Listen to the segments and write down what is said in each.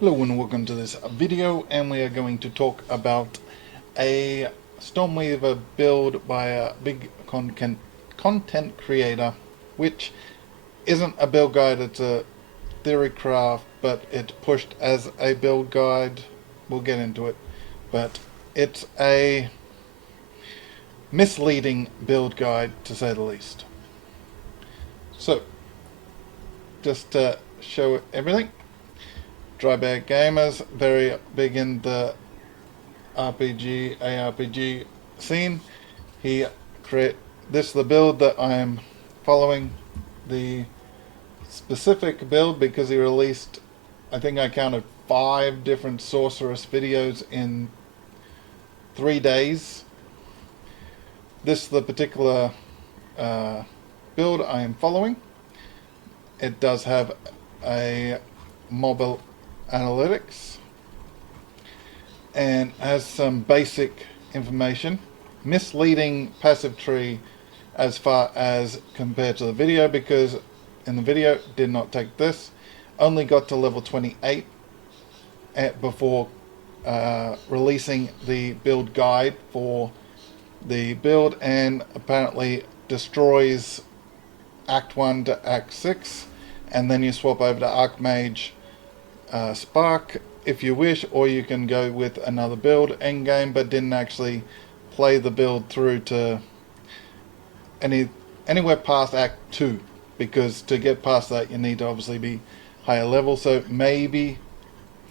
Hello and welcome to this video, and we are going to talk about a Stormweaver build by a big content creator, which isn't a build guide, it's a theory craft, but it's pushed as a build guide. We'll get into it, but it's a misleading build guide to say the least. So, just to show everything. Drybear Gamers, very big in the RPG, ARPG scene. He create this is the build that I'm following, the specific build, because he released, I think I counted 5 different sorceress videos in 3 days. This is the particular build I am following. It does have a mobile analytics and has some basic information. Misleading passive tree as far as compared to the video, because in the video did not take this, only got to level 28 before releasing the build guide for the build, and apparently destroys Act 1 to Act 6, and then you swap over to Archmage Spark if you wish, or you can go with another build endgame, but didn't actually play the build through to anywhere past Act 2, because to get past that you need to obviously be higher level. So maybe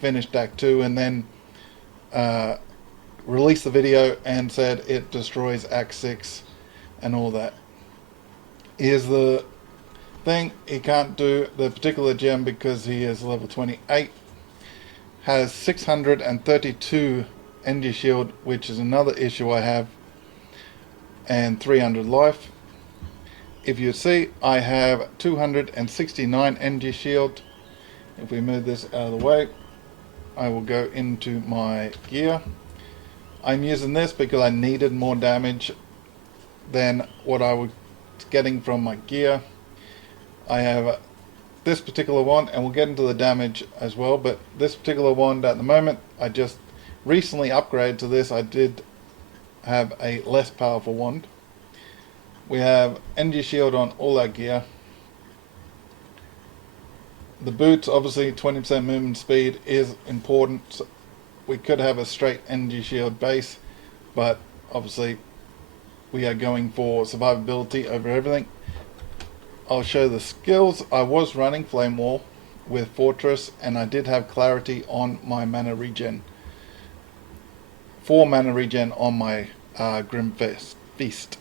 finished Act 2 and then released the video and said it destroys Act 6 and all that. Here's the thing: he can't do the particular gem because he is level 28, has 632 energy shield, which is another issue I have, and 300 life. If you see, I have 269 energy shield. If we move this out of the way, I will go into my gear. I'm using this because I needed more damage than what I was getting from my gear. I have this particular wand, and we'll get into the damage as well, but this particular wand at the moment, I just recently upgraded to this. I did have a less powerful wand. We have energy shield on all our gear. The boots, obviously 20% movement speed is important. So we could have a straight energy shield base, but obviously we are going for survivability over everything. I'll show the skills. I was running Flame Wall with Fortress, and I did have clarity on my mana regen. 4 mana regen on my Grim Feast.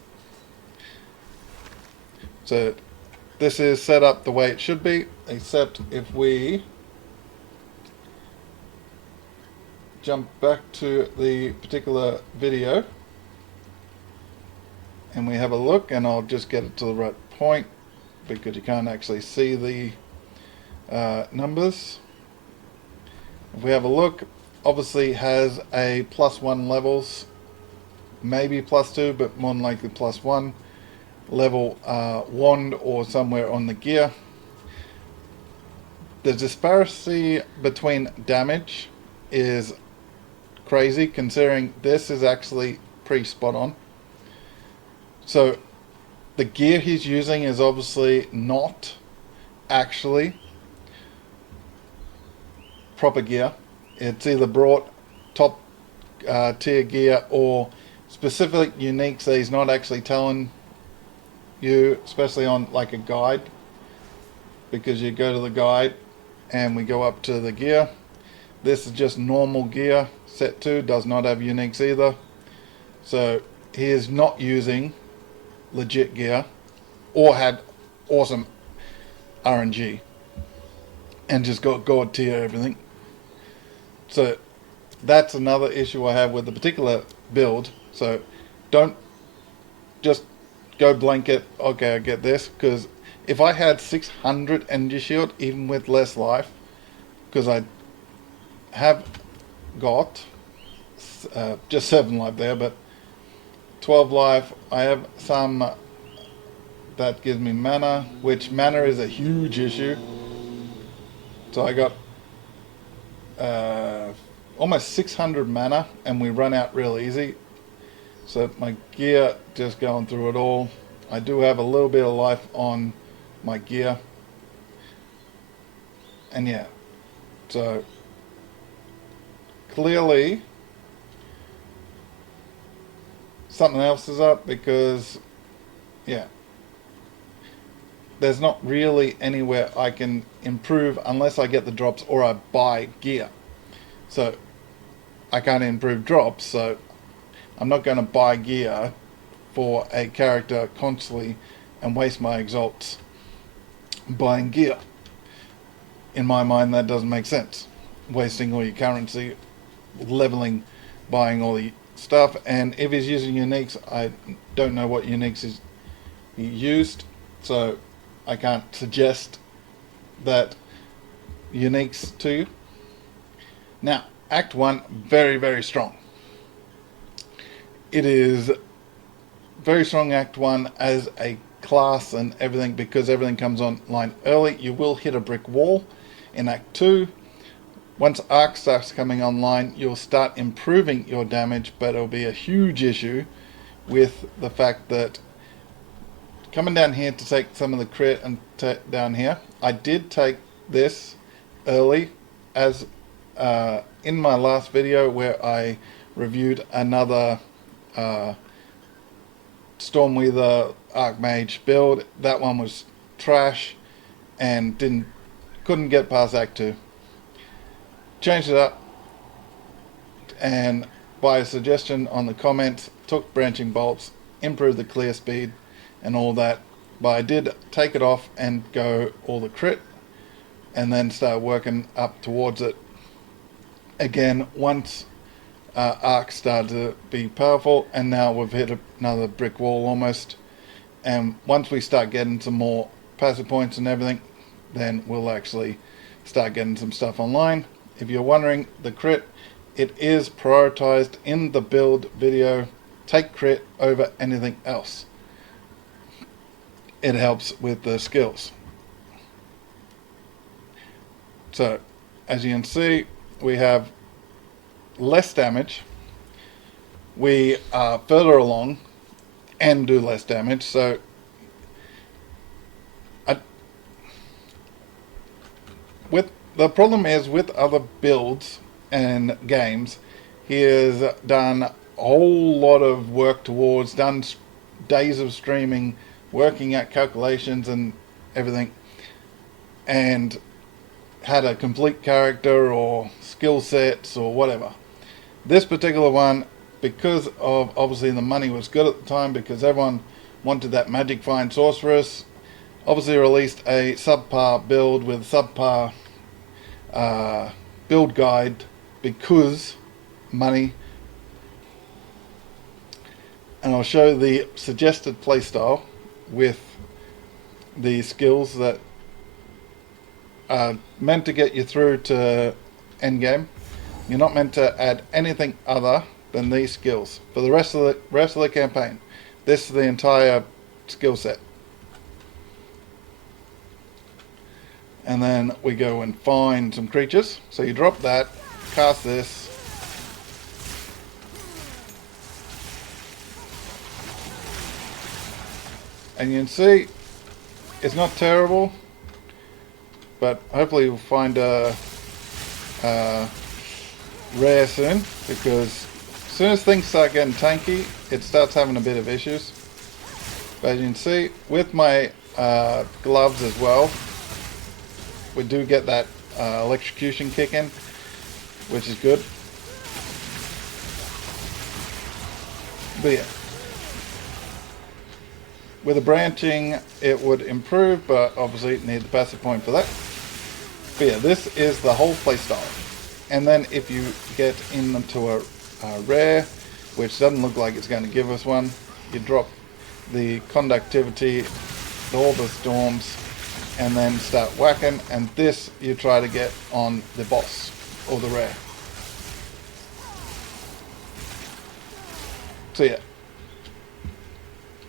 So this is set up the way it should be, except if we jump back to the particular video and we have a look, and I'll just get it to the right point because you can't actually see the numbers. If we have a look, obviously has a +1 levels, maybe +2, but more than likely +1 level wand or somewhere on the gear. The disparity between damage is crazy, considering this is actually pretty spot on. So the gear he's using is obviously not actually proper gear. It's either brought top tier gear or specific uniques that he's not actually telling you, especially on like a guide, because you go to the guide and we go up to the gear. This is just normal gear. Set 2 does not have uniques either. So he is not using legit gear, or had awesome RNG and just got god tier everything. So that's another issue I have with the particular build. So don't just go blanket, okay, I get this, because if I had 600 energy shield, even with less life, because I have got just 7 life there, but 12 life. I have some that gives me mana, which mana is a huge issue. So I got almost 600 mana, and we run out real easy. So my gear, just going through it all. I do have a little bit of life on my gear. And yeah, so clearly something else is up, because yeah, there's not really anywhere I can improve unless I get the drops or I buy gear. So I can't improve drops, so I'm not going to buy gear for a character constantly and waste my exalts buying gear. In my mind, that doesn't make sense. Wasting all your currency, leveling, buying all the stuff. And if he's using uniques, I don't know what uniques he used, so I can't suggest that uniques to you. Now, Act 1, very, very strong. It is very strong, Act 1, as a class and everything, because everything comes online early. You will hit a brick wall in Act 2. Once Arc starts coming online, you'll start improving your damage, but it'll be a huge issue with the fact that coming down here to take some of the crit and down here. I did take this early, as in my last video where I reviewed another Stormweaver Archmage build. That one was trash and couldn't get past Act 2. Changed it up, and by a suggestion on the comments, took branching bolts, improved the clear speed and all that. But I did take it off and go all the crit, and then start working up towards it again once Arc started to be powerful. And now we've hit another brick wall almost, and once we start getting some more passive points and everything, then we'll actually start getting some stuff online. If you're wondering, the crit, it is prioritized in the build video. Take crit over anything else. It helps with the skills. So, as you can see, we have less damage. We are further along and do less damage. So, the problem is with other builds and games, he has done a whole lot of work towards, done days of streaming, working out calculations and everything, and had a complete character or skill sets or whatever. This particular one, because of obviously the money was good at the time, because everyone wanted that Magic Find Sorceress, obviously released a subpar build with subpar build guide, because money. And I'll show the suggested playstyle with the skills that are meant to get you through to endgame. You're not meant to add anything other than these skills for the rest of the campaign. This is the entire skill set. And then we go and find some creatures. So you drop that, cast this, and you can see it's not terrible, but hopefully we'll find a rare soon, because as soon as things start getting tanky, it starts having a bit of issues. But as you can see, with my gloves as well, we do get that electrocution kick in, which is good. But yeah, with the branching it would improve, but obviously need the passive point for that. But yeah, this is the whole playstyle. And then if you get into a rare, which doesn't look like it's going to give us one, you drop the conductivity, all the storms, and then start whacking, and this you try to get on the boss or the rare. So yeah,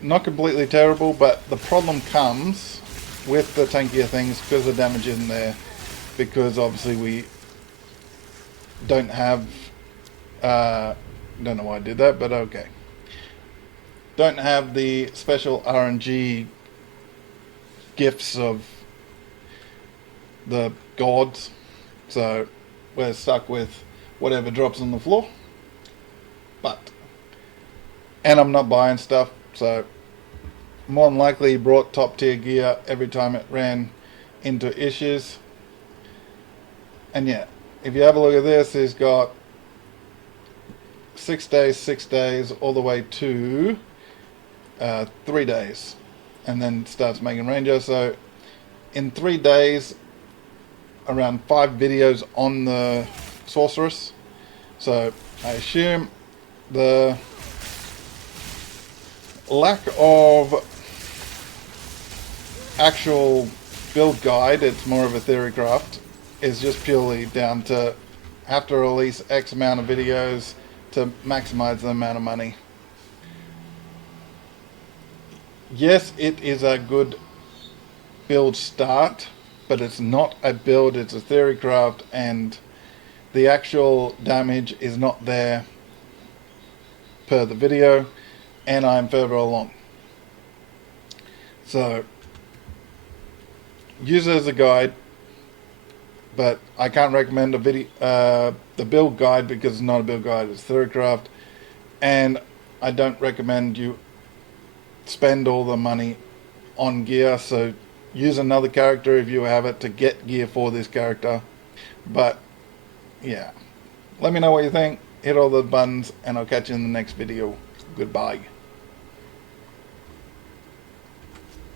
not completely terrible, but the problem comes with the tankier things because the damage isn't there, because obviously we don't have, don't know why I did that, but okay. Don't have the special RNG gifts of the gods, so we're stuck with whatever drops on the floor. But, and I'm not buying stuff, so more than likely brought top tier gear every time it ran into issues. And yeah, if you have a look at this, he's got 6 days, all the way to 3 days, and then starts making ranger. So in 3 days, around 5 videos on the sorceress. So I assume the lack of actual build guide, it's more of a theory craft, is just purely down to have to release X amount of videos to maximize the amount of money. Yes, it is a good build start, but it's not a build, it's a theory craft, and the actual damage is not there per the video, and I'm further along. So use it as a guide, but I can't recommend a video, the build guide, because it's not a build guide, it's theory craft, and I don't recommend you spend all the money on gear. So use another character if you have it to get gear for this character. But yeah, let me know what you think, hit all the buttons, and I'll catch you in the next video. Goodbye.